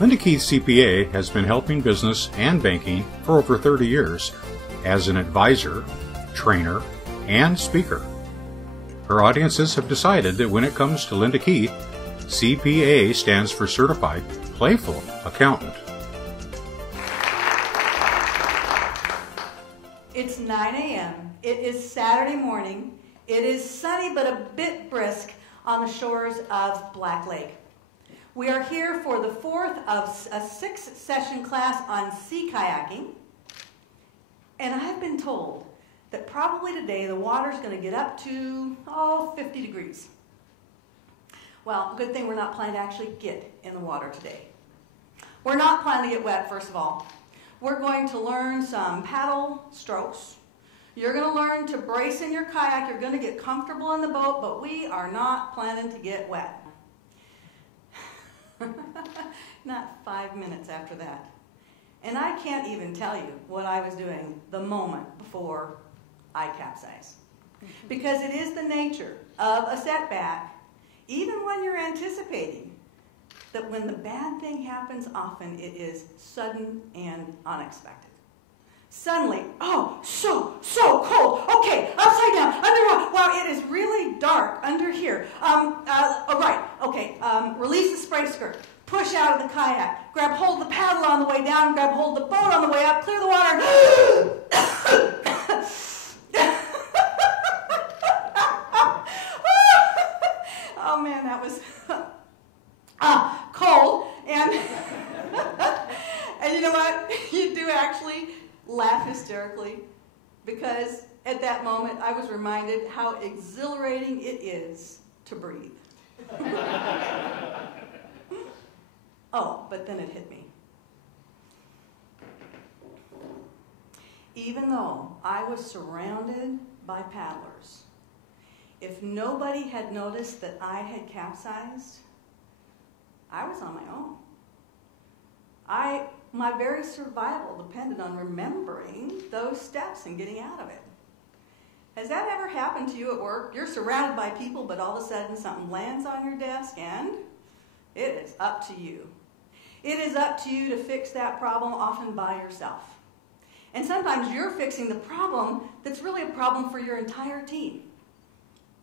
Linda Keith CPA has been helping business and banking for over 30 years as an advisor, trainer, and speaker. Her audiences have decided that when it comes to Linda Keith, CPA stands for Certified Playful Accountant. It's 9 a.m. It is Saturday morning. It is sunny but a bit brisk on the shores of Black Lake. We are here for the fourth of a 6-session class on sea kayaking. And I've been told that probably today the water's going to get up to, 50 degrees. Well, good thing we're not planning to actually get in the water today. We're not planning to get wet, first of all. We're going to learn some paddle strokes. You're going to learn to brace in your kayak. You're going to get comfortable in the boat, but we are not planning to get wet. Not 5 minutes after that. And I can't even tell you what I was doing the moment before I capsized. Because it is the nature of a setback, even when you're anticipating, that when the bad thing happens, often it is sudden and unexpected. Suddenly, so cold. Okay, upside down, underwater. Wow, it is really dark under here. Release the spray skirt. Push out of the kayak. Grab hold of the paddle on the way down. Grab hold of the boat on the way up. Clear the water. Oh man, that was cold. And and you know what? You do actually laugh hysterically, because at that moment I was reminded how exhilarating it is to breathe. But then it hit me. Even though I was surrounded by paddlers, if nobody had noticed that I had capsized, I was on my own. My very survival depended on remembering those steps and getting out of it. Has that ever happened to you at work? You're surrounded by people, but all of a sudden something lands on your desk and it is up to you. It is up to you to fix that problem, often by yourself. And sometimes you're fixing the problem that's really a problem for your entire team.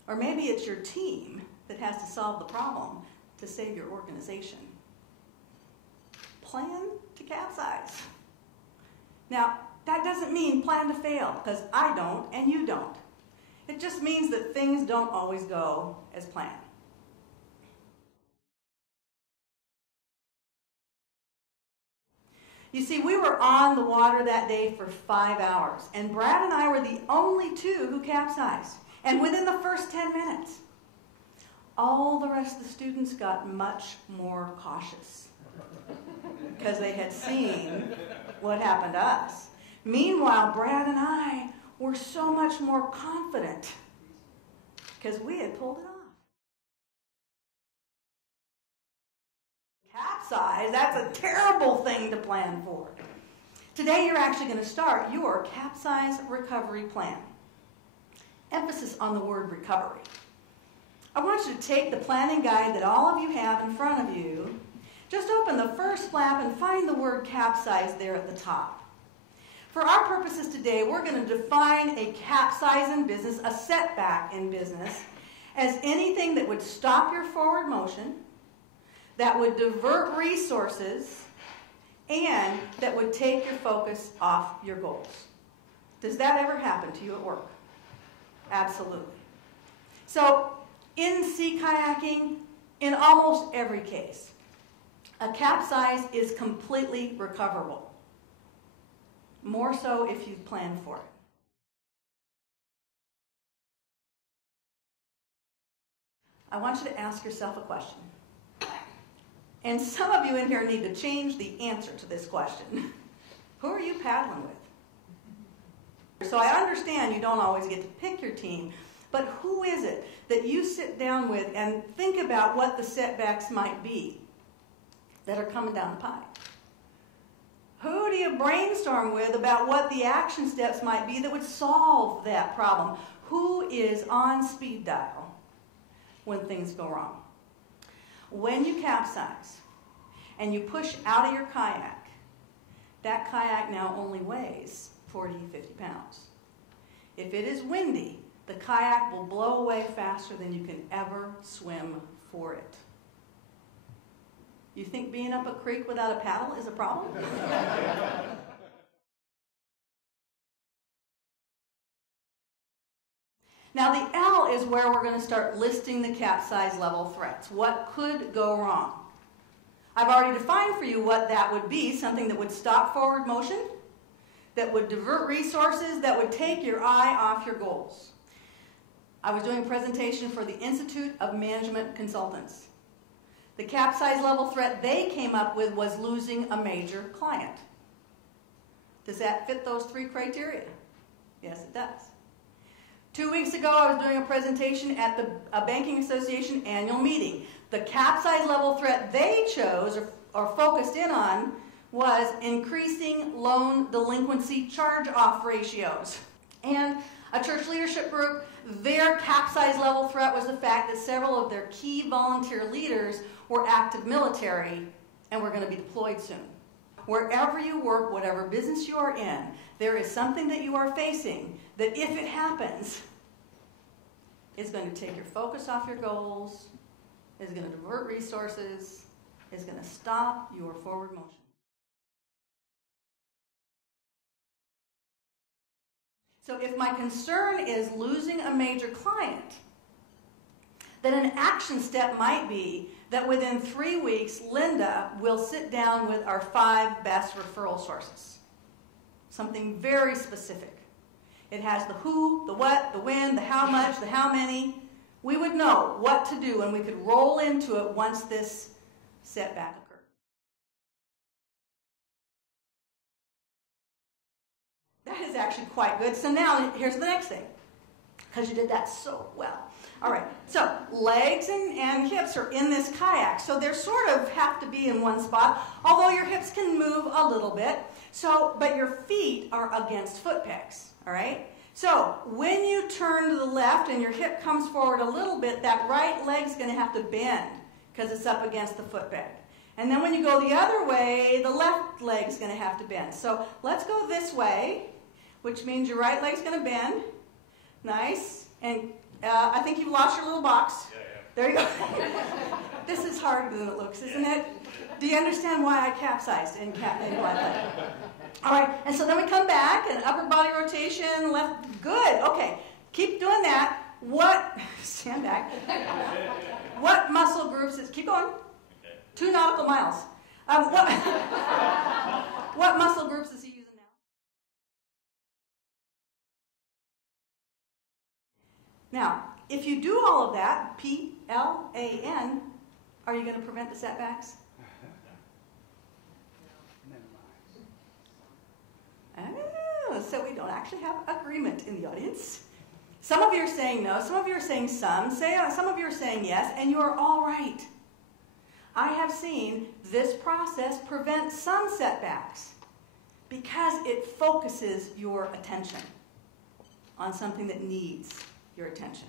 Or maybe it's your team that has to solve the problem to save your organization. Plan to capsize. Now, that doesn't mean plan to fail, because I don't and you don't. It just means that things don't always go as planned. You see, we were on the water that day for 5 hours, and Brad and I were the only two who capsized, and within the first 10 minutes. All the rest of the students got much more cautious because they had seen what happened to us. Meanwhile, Brad and I were so much more confident because we had pulled it off. Capsize, that's a terrible thing to plan for. Today you're actually going to start your capsize recovery plan. Emphasis on the word recovery. I want you to take the planning guide that all of you have in front of you. Just open the first flap and find the word capsize there at the top. For our purposes today, we're going to define a capsize in business, a setback in business, as anything that would stop your forward motion, that would divert resources, and that would take your focus off your goals. Does that ever happen to you at work? Absolutely. So, in sea kayaking, in almost every case, a capsize is completely recoverable. More so if you've planned for it. I want you to ask yourself a question. And some of you in here need to change the answer to this question. Who are you paddling with? So I understand you don't always get to pick your team, but who is it that you sit down with and think about what the setbacks might be that are coming down the pipe? Who do you brainstorm with about what the action steps might be that would solve that problem? Who is on speed dial when things go wrong? When you capsize and you push out of your kayak, that kayak now only weighs 40, 50 pounds. If it is windy, the kayak will blow away faster than you can ever swim for it. You think being up a creek without a paddle is a problem? Now the L is where we're going to start listing the capsize level threats. What could go wrong? I've already defined for you what that would be, something that would stop forward motion, that would divert resources, that would take your eye off your goals. I was doing a presentation for the Institute of Management Consultants. The capsize level threat they came up with was losing a major client. Does that fit those 3 criteria? Yes, it does. 2 weeks ago, I was doing a presentation at the Banking Association annual meeting. The capsize level threat they chose or focused in on was increasing loan delinquency charge-off ratios. And a church leadership group, their capsize level threat was the fact that several of their key volunteer leaders were active military and were going to be deployed soon. Wherever you work, whatever business you are in, there is something that you are facing that if it happens, is going to take your focus off your goals, is going to divert resources, is going to stop your forward motion. So if my concern is losing a major client, then an action step might be that within 3 weeks, Linda will sit down with our 5 best referral sources. Something very specific. It has the who, the what, the when, the how much, the how many. We would know what to do and we could roll into it once this setback occurred. That is actually quite good. So now here's the next thing, because you did that so well. All right, so legs and hips are in this kayak, so they sort of have to be in one spot, although your hips can move a little bit. So, but your feet are against foot pegs, all right? So when you turn to the left and your hip comes forward a little bit, that right leg's going to have to bend because it's up against the foot peg. And then when you go the other way, the left leg's going to have to bend. So let's go this way, which means your right leg's going to bend. Nice. And I think you've lost your little box. Yeah. There you go. This is harder than it looks, isn't it? Do you understand why I capsized in why? All right, and so then we come back and upper body rotation, left. Good. Okay, keep doing that. Stand back. What muscle groups keep going. 2 nautical miles. What muscle groups is he using now? Now, if you do all of that, PLAN, are you going to prevent the setbacks? Oh, so we don't actually have agreement in the audience. Some of you are saying no, some of you are saying some of you are saying yes, and you are all right. I have seen this process prevent some setbacks because it focuses your attention on something that needs your attention.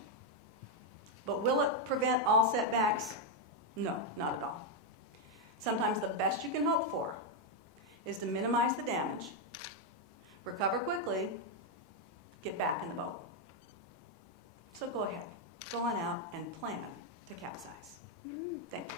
But will it prevent all setbacks? No, not at all. Sometimes the best you can hope for is to minimize the damage, recover quickly, get back in the boat. So go ahead, go on out and plan to capsize. Thank you.